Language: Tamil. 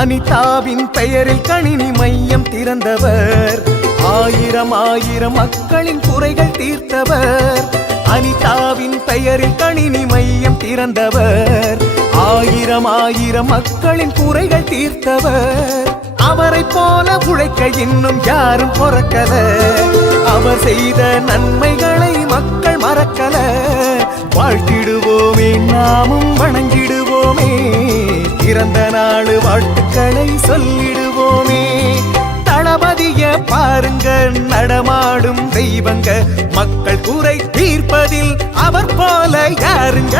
அனிதாவின் பெயரில் கணினி மையம் திறந்தவர், ஆயிரம் ஆயிரம் மக்களின் குறைகள் தீர்த்தவர். அனிதாவின் பெயரில் கணினி மையம் திறந்தவர், ஆயிரம் ஆயிரம் மக்களின் குறைகள் தீர்த்தவர். அவரை போல உழைக்க இன்னும் யாரும் பொறக்கல, அவர் செய்த நன்மைகளை மக்கள் மறக்கல. வாழ்த்திடுவோமே நாமும் வணங்கிடுவோமே, பிறந்த நாள் வாழ்த்துக்களை சொல்லிடுவோமே. தளபதிய பாருங்க நடமாடும் தெய்வங்க, மக்கள் குறை தீர்ப்பதில் அவர் போல யாருங்க.